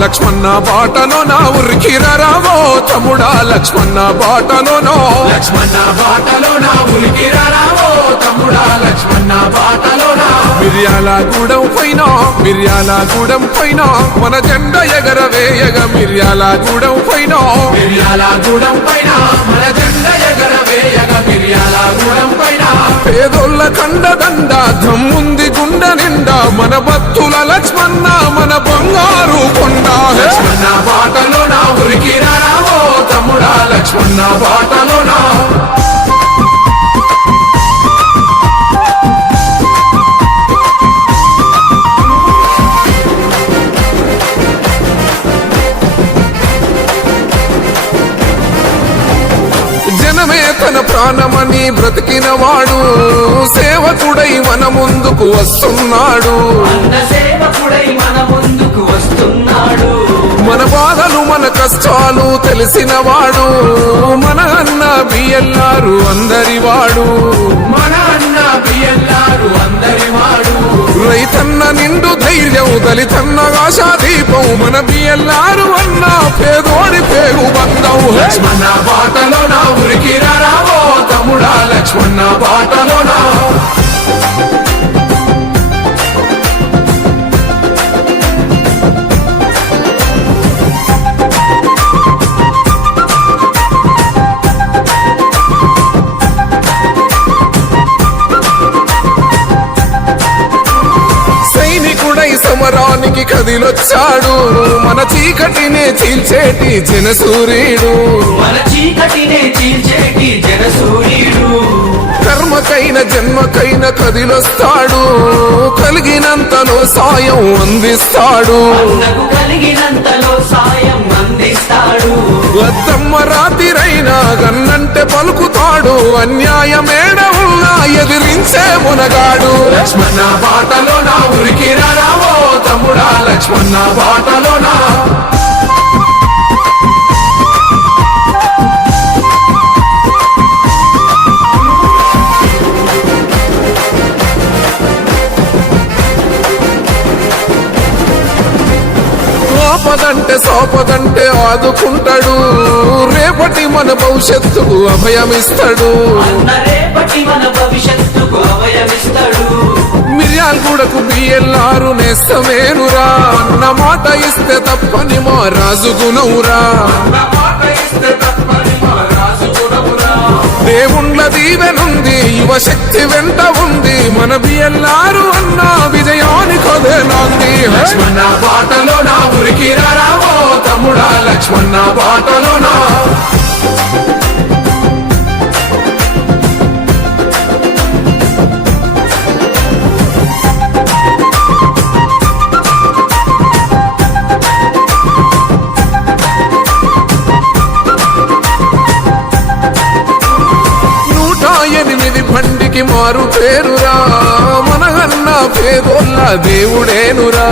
లక్ష్మణ బాటలోన ఉరికిరావో తమ్ముడా లక్ష్మణ బాటలోన ఉరికిరావో తమ్ముడా లక్ష్మణ బాటలోన మిర్యాలగూడెం పైన మన జెండా ఎగరవేయగ మిర్యాలగూడెం పైన మన జెండా ఎగరవేయగ మిర్యాలగూడెం పైన పేదోళ్ళ కండదండ దమ్ముంది గుండె నిండా మన భక్తుల లక్ష్మణ మన బంగారు కొండ లక్ష్మణ బాటలోన ఉరికిరావో తమ్ముడా లక్ష్మణ బాటలోన జనమే తన ప్రాణమని బ్రతికినవాడు సేవకుడై మన ముందుకు వస్తున్నాడు మన బాధలు మన కష్టాలు తెలిసినవాడు మన అన్న బిఎల్ఆర్ అందరివాడు రైతన్న నిండు ధైర్యం దళితన్న ఆశాదీపం మన బిఎల్ఆర్ అన్న పేదోడి పేగు బంధం లక్ష్మణ బాటలోన ఉరికిరావో తమ్ముడా లక్ష్మణ బాటలోన సమరానికి కదిలొచ్చాడు మన చీకటినే చీల్చేటి జనసూర్యుడు కర్మకైన జన్మకైన కదిలొస్తాడు కలిగినంతలో సాయం అందిస్తాడు వద్దమ్మ రాతిరైనా గన్నంటే పలుకుతాడు అన్యాయమేడ ఉన్నా ఎదిరించే మునగాడు లక్ష్మణ బాటలోన ఉరికిరావో తమ్ముడా లక్ష్మణ బాటలోన ఆపదంటే సోపదంటే ఆదుకుంటాడు రేపటి మన భవిష్యత్తుకు అభయమిస్తాడు మిర్యాలగూడకు బిఎల్ఆర్ నేస్తమేనురా అన్న మాట ఇస్తే తప్పని మా రాజుగునవురా దేవుళ్ళ దీవెనుంది యువశక్తి వెంట ఉంది మన బిఎల్ఆర్ అన్న విజయానికి అదేనాంది లక్ష్మణ బాటలోన ఉరికిరావో తమ్ముడా లక్ష్మణ బాటలోన బండికి మారు పేరురా మన అన్న పేదోళ్ళ దేవుడేనురా.